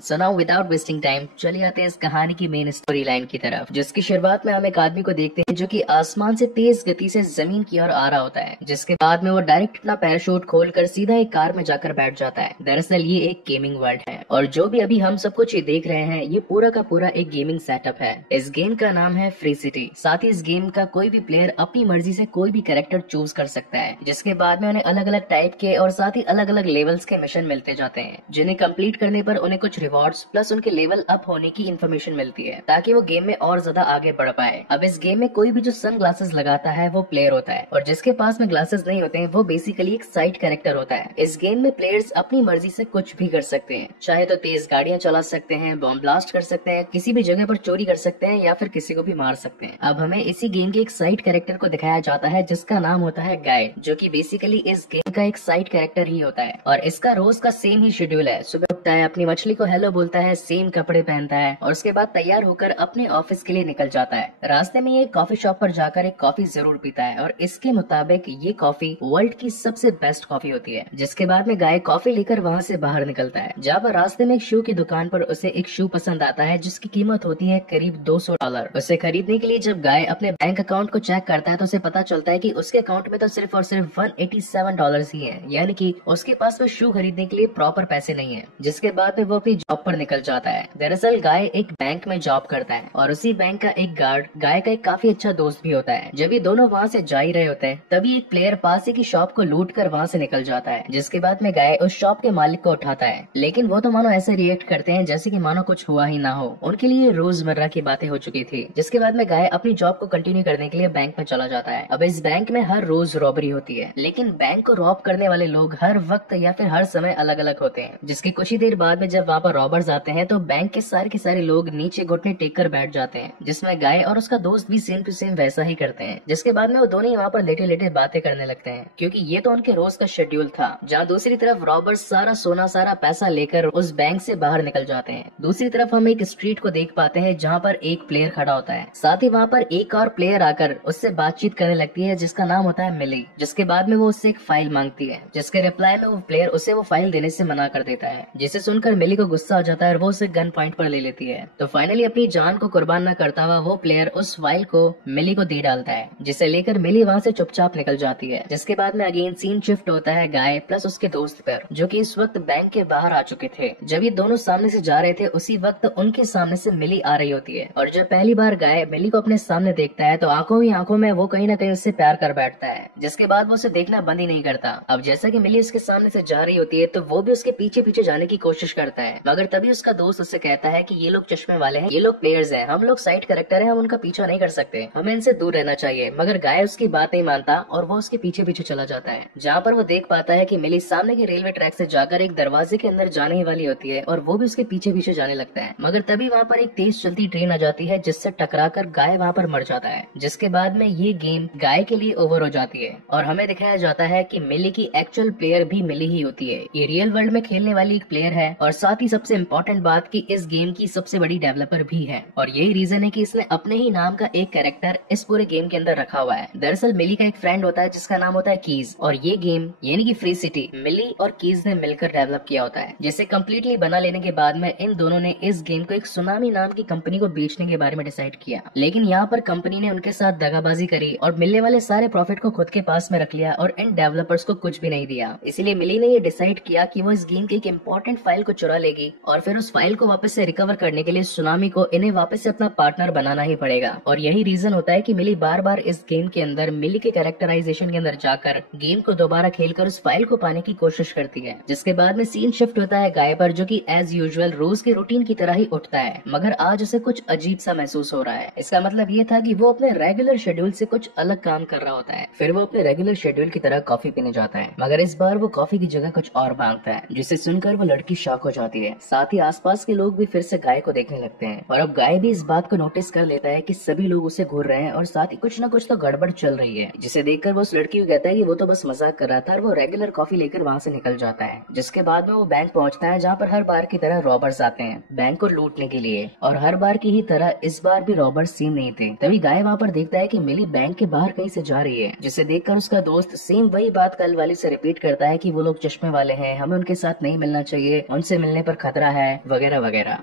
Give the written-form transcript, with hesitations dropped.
So now without wasting time चले आते हैं इस कहानी की मेन स्टोरी लाइन की तरफ, जिसकी शुरुआत में हम एक आदमी को देखते हैं जो कि आसमान से तेज गति से जमीन की ओर आ रहा होता है, जिसके बाद में वो डायरेक्ट अपना पैराशूट खोलकर सीधा एक कार में जाकर बैठ जाता है। दरअसल ये एक गेमिंग वर्ल्ड है और जो भी अभी हम सब कुछ ये देख रहे हैं ये पूरा का पूरा एक गेमिंग सेटअप है। इस गेम का नाम है फ्री सिटी। साथ ही इस गेम का कोई भी प्लेयर अपनी मर्जी से कोई भी कैरेक्टर चूज कर सकता है, जिसके बाद में उन्हें अलग अलग टाइप के और साथ ही अलग अलग लेवल्स के मिशन मिलते जाते हैं, जिन्हें कंप्लीट करने पर उन्हें कुछ रिवॉर्ड्स प्लस उनके लेवल अप होने की इन्फॉर्मेशन मिलती है ताकि वो गेम में और ज्यादा आगे बढ़ पाए। अब इस गेम में कोई भी जो सन ग्लासेस लगाता है वो प्लेयर होता है और जिसके पास में ग्लासेस नहीं होते हैं वो बेसिकली एक साइड कैरेक्टर होता है। इस गेम में प्लेयर्स अपनी मर्जी से कुछ भी कर सकते हैं, चाहे तो तेज गाड़ियां चला सकते हैं, बॉम्ब ब्लास्ट कर सकते हैं, किसी भी जगह पर चोरी कर सकते हैं या फिर किसी को भी मार सकते हैं। अब हमें इसी गेम के एक साइड कैरेक्टर को दिखाया जाता है जिसका नाम होता है गाय, जो कि बेसिकली इस गेम का एक साइड कैरेक्टर ही होता है और इसका रोज का सेम ही शेड्यूल है। सुबह उठता है, अपनी मछली को हेलो बोलता है, सेम कपड़े पहनता है और उसके बाद तैयार होकर अपने ऑफिस के लिए निकल जाता है। रास्ते में ये कॉफी शॉप पर जाकर एक कॉफी जरूर पीता है और इसके मुताबिक ये कॉफी वर्ल्ड की सबसे बेस्ट कॉफी होती है। जिसके बाद में गाय कॉफी लेकर वहाँ से बाहर निकलता है, जहाँ पर रास्ते में एक शू की दुकान पर उसे एक शू पसंद आता है जिसकी कीमत होती है करीब $200। उसे खरीदने के लिए जब गाय अपने बैंक अकाउंट को चेक करता है तो उसे पता चलता है कि उसके अकाउंट में तो सिर्फ और सिर्फ $187 ही है, यानी कि उसके पास में शू खरीदने के लिए प्रॉपर पैसे नहीं है। जिसके बाद में वो अपनी जॉब पर निकल जाता है। दरअसल गाय एक बैंक में जॉब करता है और उसी बैंक का एक गार्ड गाय का एक काफी अच्छा दोस्त भी होता है। जब ये दोनों वहाँ से जा ही रहे होते हैं तभी एक प्लेयर पास ही की शॉप को लूट कर वहाँ से निकल जाता है, जिसके बाद में गाय उस शॉप के मालिक को उठाता है, लेकिन वो तो मानो ऐसे रिएक्ट करते हैं जैसे कि मानो कुछ हुआ ही ना हो। उनके लिए रोजमर्रा की बातें हो चुकी थी। जिसके बाद में गाय अपनी जॉब को कंटिन्यू करने के लिए बैंक में चला जाता है। अब इस बैंक में हर रोज रॉबरी होती है, लेकिन बैंक को रॉब करने वाले लोग हर वक्त या फिर हर समय अलग अलग होते हैं। जिसकी कुछ ही देर बाद में जब वहाँ पर रॉबर्स आते हैं तो बैंक के सारे लोग नीचे घुटने टेक कर बैठ जाते हैं, जिसमें गाय और उसका दोस्त भी सेम टू सेम वैसा ही करते हैं। जिसके बाद में वो दोनों ही वहाँ पर लेटे लेटे बातें करने लगते हैं, क्योंकि ये तो उनके रोज का शेड्यूल था। जहाँ दूसरी तरफ रॉबर्स सारा सोना सारा पैसा लेकर उस बैंक से बाहर निकल जाते हैं। दूसरी तरफ हम एक स्ट्रीट को देख पाते हैं जहाँ पर एक प्लेयर खड़ा होता है। साथ ही वहाँ पर एक और प्लेयर आकर उससे बातचीत करने लगती है जिसका नाम होता है मिली। जिसके बाद में वो उससे एक फाइल मांगती है, जिसके रिप्लाई में वो प्लेयर उसे वो फाइल देने से मना कर देता है, जिसे सुनकर मिली को गुस्सा हो जाता है और वो उसे गन पॉइंट पर ले लेती है। तो फाइनली अपनी जान को कुर्बान न करता हुआ वो प्लेयर उस फाइल को मिली को दे डालता है, जिसे लेकर मिली वहाँ से चुपचाप निकल जाती है। जिसके बाद में अगेन सीन शिफ्ट होता है गाय प्लस उसके दोस्त पर, जो कि इस वक्त बैंक के बाहर आ चुके थे। जब ये दोनों सामने से जा रहे थे उसी वक्त उनके सामने से मिली आ रही होती है और जब पहली बार गाय मिली को अपने सामने देखता है तो आंखों ही आंखों में वो कहीं न कहीं उससे प्यार कर बैठता है। जिसके बाद वो उसे देखना बंद ही नहीं करता। अब जैसा कि मिली उसके सामने से जा रही होती है तो वो भी उसके पीछे पीछे जाने की कोशिश करता है, मगर तभी उसका दोस्त उससे कहता है कि ये लोग चश्मे वाले हैं, ये लोग प्लेयर्स हैं, हम लोग साइड कैरेक्टर हैं, हम उनका पीछा नहीं कर सकते, हमें इनसे दूर रहना चाहिए। मगर गाय उसकी बात नहीं मानता और वो उसके पीछे पीछे चला जाता है, जहाँ पर वो देख पाता है कि मिली सामने के रेलवे ट्रैक से जाकर एक दरवाजे के अंदर जाने ही वाली होती है और वो भी उसके पीछे पीछे जाने लगता है। मगर तभी वहाँ पर एक तेज चलती ट्रेन आ जाती है जिससे टकराकर गाय वहाँ पर मर जाता है। जिसके बाद में ये गेम गाय के लिए ओवर हो जाती है और हमें दिखाया जाता है कि मिली की एक्चुअल प्लेयर भी मिली ही होती है। ये रियल वर्ल्ड में खेलने वाली एक प्लेयर है और साथ ही सबसे इम्पोर्टेंट बात कि इस गेम की सबसे बड़ी डेवलपर भी है और यही रीजन है कि इसने अपने ही नाम का एक कैरेक्टर इस पूरे गेम के अंदर रखा हुआ है। दरअसल मिली का एक फ्रेंड होता है जिसका नाम होता है कीज और ये गेम यानी कि फ्री सिटी मिली और कीज ने मिलकर डेवलप किया होता है, जिसे कम्प्लीटली बना लेने के बाद में इन दोनों ने इस गेम को एक सुनामी नाम की कंपनी को बेचने के बारे में डिसाइड किया। लेकिन यहाँ पर कंपनी ने उनके साथ दगाबाजी करी और मिलने वाले सारे प्रॉफिट को खुद के पास में रख लिया और इन डेवलपर्स को कुछ भी नहीं दिया। इसीलिए मिली ने ये डिसाइड किया कि वो इस गेम की एक इम्पोर्टेंट फाइल को चुरा लेगी और फिर उस फाइल को वापस से रिकवर करने के लिए सुनामी को इन्हें वापस से अपना पार्टनर बनाना ही पड़ेगा। और यही रीजन होता है कि मिली बार बार इस गेम के अंदर मिली के कैरेक्टराइजेशन के अंदर जाकर गेम को दोबारा खेलकर उस फाइल को पाने की कोशिश करती है। जिसके बाद में सीन शिफ्ट होता है गाय पर, जो कि एज यूजुअल रोज के रूटीन की तरह ही उठता है, मगर आज उसे कुछ अजीब सा महसूस हो रहा है। इसका मतलब ये था कि वो अपने रेगुलर शेड्यूल से कुछ अलग काम कर रहा होता है। फिर वो अपने रेगुलर शेड्यूल की तरह कॉफी पीने जाता है, मगर इस बार वो कॉफी की जगह कुछ और मांगता है, जिसे सुनकर वो लड़की शॉक हो जाती है। साथ ही आसपास के लोग भी फिर से गाय को देखने लगते हैं और अब गाय भी इस बात को नोटिस कर लेता है कि सभी लोग उसे घूर रहे हैं और साथ ही कुछ न कुछ तो गड़बड़ चल रही है। जिसे देखकर वो उस लड़की को कहता है कि वो तो बस मजाक कर रहा था और वो रेगुलर कॉफी लेकर वहाँ से निकल जाता है। जिसके बाद में वो बैंक पहुँचता है, जहाँ पर हर बार की तरह रॉबर्स आते हैं बैंक को लूटने के लिए और हर बार की ही तरह इस बार भी रॉबर्स सेम नहीं थे। तभी गाय वहाँ पर देखता है कि मिली बैंक के बाहर कहीं से जा रही है, जिसे देखकर उसका दोस्त सेम वही बात कल वाली से रिपीट करता है कि वो लोग चश्मे वाले हैं, हमें उनके साथ नहीं मिलना चाहिए, उनसे मिलने पर खतरा है, वगैरह वगैरह।